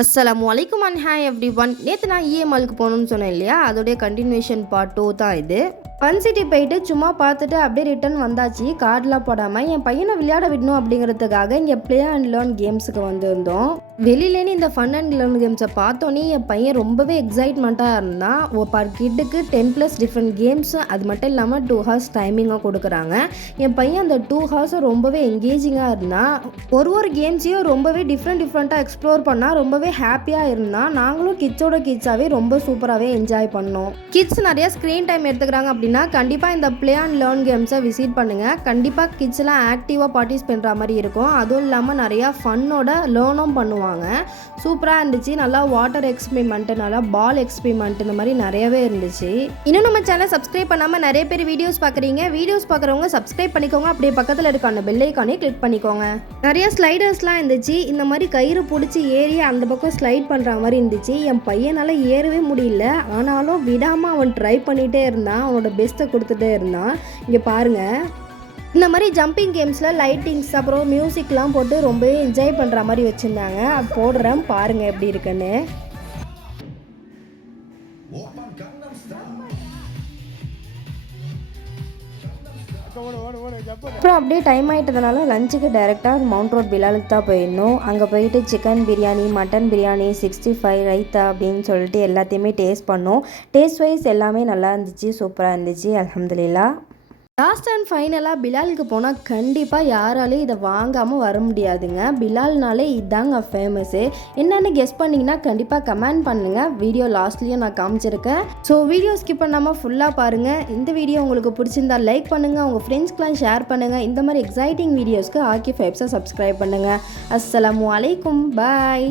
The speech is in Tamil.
அஸ்ஸலாமு அலைக்கும் அண்ட் ஹாய் எவ்ரி ஒன். நேற்று நான் இஎம்எல்க்கு போகணும்னு சொன்னேன் இல்லையா, அதோடைய கண்டினியூஷன் பார்ட் 2 தான் இது. ஃபன் சிட்டி போயிட்டு சும்மா பார்த்துட்டு அப்படியே ரிட்டர்ன் வந்தாச்சு. கார்டெலாம் போடாமல் என் பையனை விளையாட விடணும் அப்படிங்கிறதுக்காக இங்கே ப்ளே அண்ட் லேர்ன் கேம்ஸுக்கு வந்திருந்தோம். வெளியிலேன்னு இந்த ஃபன் அண்ட் லேர்ன் கேம்ஸை பார்த்தோன்னே என் பையன் ரொம்பவே எக்ஸைட்மெண்ட்டாக இருந்தான். பர் கிட்டுக்கு 10+ டிஃப்ரெண்ட் கேம்ஸ், அது மட்டும் இல்லாமல் 2 ஹவர்ஸ் டைமிங்காக கொடுக்குறாங்க. என் பையன் அந்த 2 ஹவர்ஸை ரொம்பவே எங்கேஜிங்காக இருந்தான். ஒரு கேம்ஸையும் ரொம்பவே டிஃப்ரெண்ட்டாக எக்ஸ்ப்ளோர் பண்ணால் ரொம்பவே ஹாப்பியாக இருந்தான். நாங்களும் கிட்ஸாகவே ரொம்ப சூப்பராகவே என்ஜாய் பண்ணோம். கிட்ஸ் நிறைய ஸ்க்ரீன் டைம் எடுத்துக்கிறாங்க அப்படின்னா கண்டிப்பாக இந்த ப்ளே அண்ட் லேர்ன் கேம்ஸை விசிட் பண்ணுங்கள். கண்டிப்பாக கிட்ஸ்லாம் ஆக்டிவாக பார்ட்டிசிபேட் பண்ணுற மாதிரி இருக்கும். அதுவும் இல்லாமல் நிறையா ஃபன்னோட லேர்னும் பண்ணுவாங்க. சூப்பராக இருந்துச்சு. நல்லா வாட்டர் எக்ஸ்பெரிமெண்ட்டு, நல்லா பால் எக்ஸ்பெரிமெண்ட், இந்த மாதிரி நிறையவே இருந்துச்சு. இன்னும் நம்ம சேனல் சப்ஸ்கிரைப் பண்ணாமல் நிறைய பேர் வீடியோஸ் பார்க்குறீங்க. வீடியோஸ் பார்க்குறவங்க சப்ஸ்கிரைப் பண்ணிக்கோங்க. அப்படியே பக்கத்தில் இருக்க அந்த பெல் ஐக்கானே கிளிக் பண்ணிக்கோங்க. நிறைய ஸ்லைடர்ஸ்லாம் இருந்துச்சு. இந்த மாதிரி கயிறு பிடிச்சி ஏறி அந்த பக்கம் ஸ்லைட் பண்ணுற மாதிரி இருந்துச்சு. என் பையனால் ஏறவே முடியல. ஆனாலும் விடாமல் அவன் ட்ரை பண்ணிகிட்டே இருந்தான். அவனோட பெஸ்ட்டை கொடுத்துட்டே இருந்தான். இங்கே பாருங்கள், இந்த மாதிரி ஜம்பிங் கேம்ஸில் லைட்டிங்ஸ் அப்புறம் மியூசிக்லாம் போட்டு ரொம்பவே என்ஜாய் பண்ணுற மாதிரி வச்சுருந்தாங்க. அது போடுறேன் பாருங்கள் எப்படி இருக்குன்னு. அப்புறம் அப்படியே டைம் ஆகிட்டதுனால லஞ்சுக்கு டைரெக்டாக மவுண்ட் ரோட் பிலாலுக்கு தான் போயிடணும். அங்கே போயிட்டு சிக்கன் பிரியாணி, மட்டன் பிரியாணி, 65 ரைத்தா அப்படின்னு சொல்லிட்டு எல்லாத்தையுமே டேஸ்ட் பண்ணோம். டேஸ்ட் வைஸ் எல்லாமே நல்லா இருந்துச்சு, சூப்பராக இருந்துச்சு, அல்ஹம்துலில்லாஹ். லாஸ்ட் அண்ட் ஃபைனலாக பிலாலுக்கு போனால் கண்டிப்பாக யாராலையும் இதை வாங்காமல் வர முடியாதுங்க. பிலால்னாலே இதாங்க ஃபேமஸ்ஸு. என்னென்னு கெஸ் பண்ணிங்கன்னா கண்டிப்பாக கமெண்ட் பண்ணுங்கள். வீடியோ லாஸ்ட்லேயும் நான் காமிச்சிருக்கேன். ஸோ வீடியோ ஸ்கிப் பண்ணாமல் ஃபுல்லாக பாருங்கள். இந்த வீடியோ உங்களுக்கு பிடிச்சிருந்தா லைக் பண்ணுங்கள், உங்கள் ஃப்ரெண்ட்ஸ்க்கெலாம் ஷேர் பண்ணுங்கள். இந்த மாதிரி எக்ஸைட்டிங் வீடியோஸ்க்கு ஆக்கி ஃபைப்ஸை சப்ஸ்கிரைப் பண்ணுங்கள். அஸ்ஸலாமு அலைக்கும், பாய்.